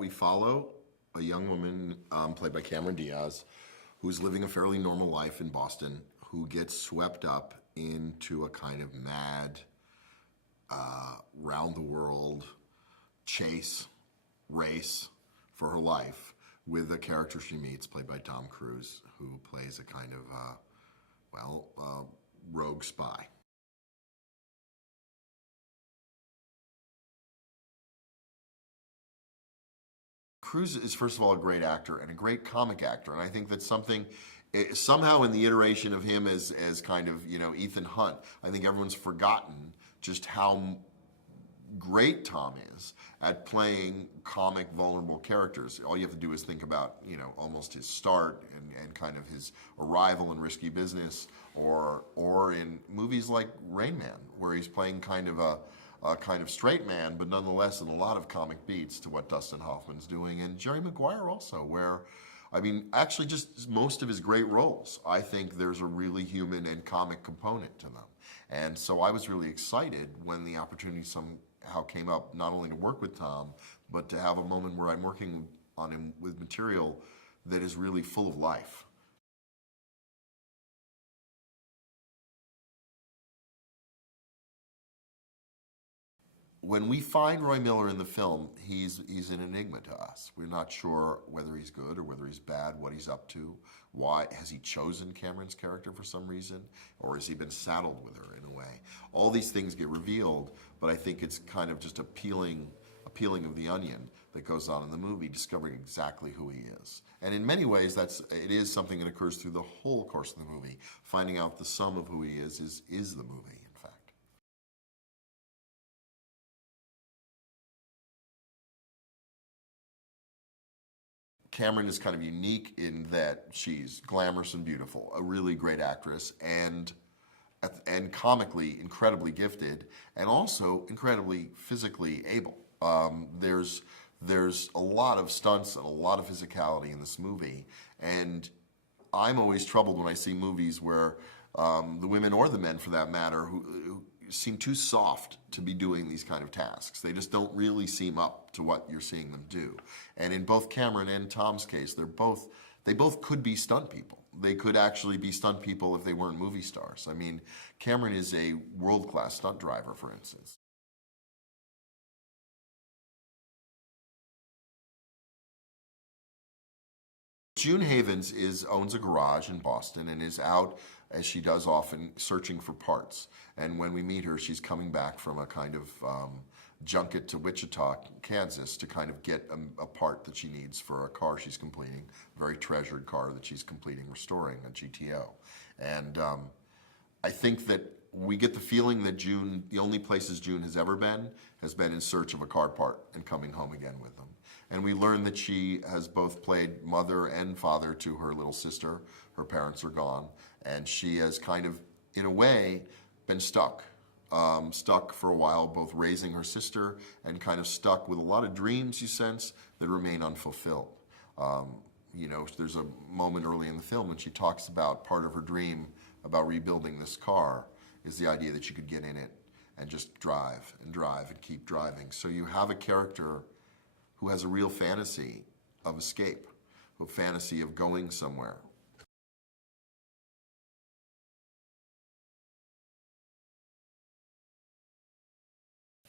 We follow a young woman played by Cameron Diaz who's living a fairly normal life in Boston who gets swept up into a kind of mad, round the world chase, race for her life with a character she meets played by Tom Cruise who plays a kind of, rogue spy. Cruise is, first of all, a great actor and a great comic actor, and I think that's something somehow in the iteration of him as kind of Ethan Hunt. I think everyone's forgotten just how great Tom is at playing comic, vulnerable characters. All you have to do is think about almost his start and kind of his arrival in Risky Business, or in movies like Rain Man, where he's playing kind of a kind of straight man, but nonetheless in a lot of comic beats to what Dustin Hoffman's doing, and Jerry Maguire also, where, I mean, actually just most of his great roles, I think there's a really human and comic component to them. And so I was really excited when the opportunity somehow came up, not only to work with Tom, but to have a moment where I'm working on him with material that is really full of life. When we find Roy Miller in the film, he's an enigma to us. We're not sure whether he's good or whether he's bad, what he's up to. Why has he chosen Cameron's character for some reason, or has he been saddled with her in a way? All these things get revealed, but I think it's kind of just a peeling of the onion that goes on in the movie, discovering exactly who he is. And in many ways, it is something that occurs through the whole course of the movie. Finding out the sum of who he is the movie. Cameron is kind of unique in that she's glamorous and beautiful, a really great actress, and comically incredibly gifted, and also incredibly physically able. There's a lot of stunts and a lot of physicality in this movie, and I'm always troubled when I see movies where the women, or the men for that matter, who seem too soft to be doing these kind of tasks. They just don't really seem up to what you're seeing them do. And in both Cameron and Tom's case, they both could be stunt people. They could actually be stunt people if they weren't movie stars. I mean, Cameron is a world-class stunt driver, for instance. June Havens owns a garage in Boston and is out, as she does often, searching for parts. And when we meet her, she's coming back from a kind of junket to Wichita, Kansas, to kind of get a part that she needs for a car she's completing, a very treasured car that she's completing, restoring, a GTO. And I think that we get the feeling that June, the only places June has been in search of a car part and coming home again with them. And we learn that she has both played mother and father to her little sister. Her parents are gone. And she has kind of, in a way, been stuck. Stuck for a while, both raising her sister and kind of stuck with a lot of dreams, you sense, that remain unfulfilled. There's a moment early in the film when she talks about part of her dream about rebuilding this car is the idea that she could get in it and just drive and keep driving. So you have a character who has a real fantasy of escape, a fantasy of going somewhere.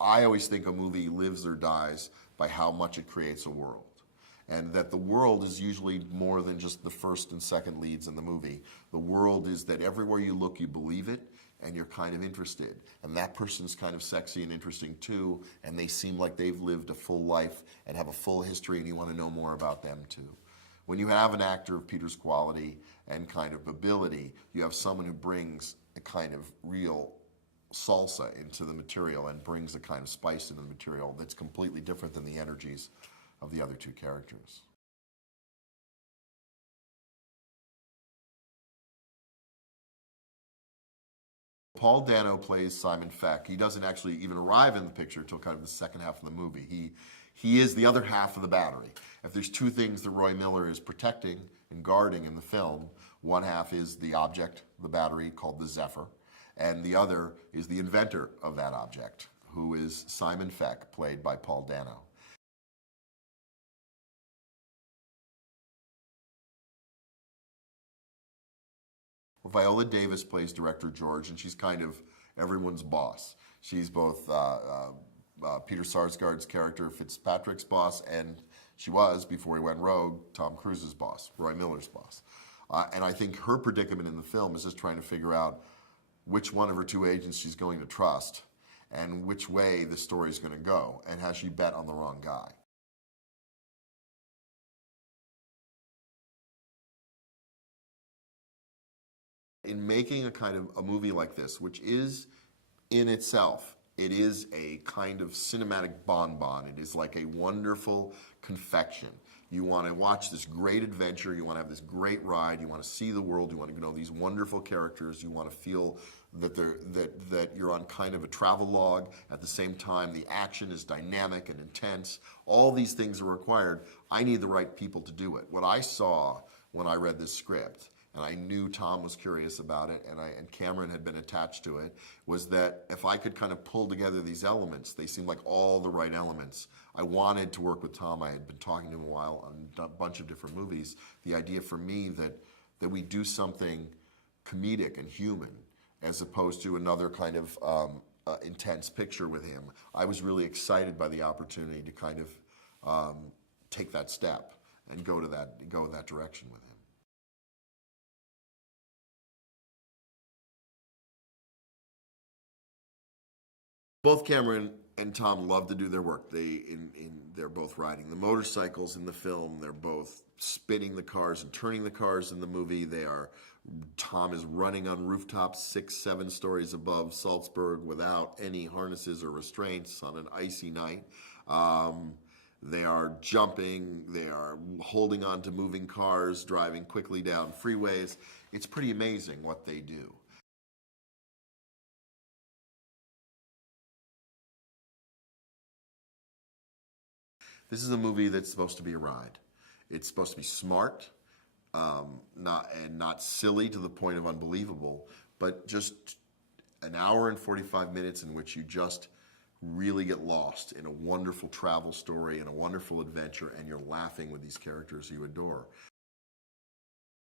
I always think a movie lives or dies by how much it creates a world. And that the world is usually more than just the first and second leads in the movie. The world is that everywhere you look, you believe it, and you're kind of interested. And that person's kind of sexy and interesting too, and they seem like they've lived a full life and have a full history, and you want to know more about them too. When you have an actor of Peter's quality and kind of ability, you have someone who brings a kind of real salsa into the material and brings a kind of spice into the material that's completely different than the energies of the other two characters. Paul Dano plays Simon Feck. He doesn't actually even arrive in the picture until kind of the second half of the movie. He is the other half of the battery. If there's two things that Roy Miller is protecting and guarding in the film, one half is the object, the battery, called the Zephyr, and the other is the inventor of that object, who is Simon Feck, played by Paul Dano. Viola Davis plays Director George, and she's kind of everyone's boss. She's both Peter Sarsgaard's character Fitzpatrick's boss, and she was, before he went rogue, Tom Cruise's boss, Roy Miller's boss. And I think her predicament in the film is just trying to figure out which one of her two agents she's going to trust and which way the story is going to go, and has she bet on the wrong guy. In making a kind of a movie like this, which is in itself, it is a kind of cinematic bonbon. It is like a wonderful confection. You want to watch this great adventure. You want to have this great ride. You want to see the world. You want to know these wonderful characters. You want to feel that that you're on kind of a travel log. At the same time, the action is dynamic and intense. All these things are required. I need the right people to do it. What I saw when I read this script, and I knew Tom was curious about it, and Cameron had been attached to it, was that if I could kind of pull together these elements, they seemed like all the right elements. I wanted to work with Tom. I had been talking to him a while on a bunch of different movies. The idea for me that we do something comedic and human, as opposed to another kind of intense picture with him. I was really excited by the opportunity to kind of take that step and go in that direction with him. Both Cameron and Tom love to do their work. They're both riding the motorcycles in the film. They're both spinning the cars and turning the cars in the movie. Tom is running on rooftops 6, 7 stories above Salzburg without any harnesses or restraints on an icy night. They are jumping. They are holding on to moving cars, driving quickly down freeways. It's pretty amazing what they do. This is a movie that's supposed to be a ride. It's supposed to be smart, not silly to the point of unbelievable, but just an hour and 45 minutes in which you just really get lost in a wonderful travel story and a wonderful adventure, and you're laughing with these characters you adore.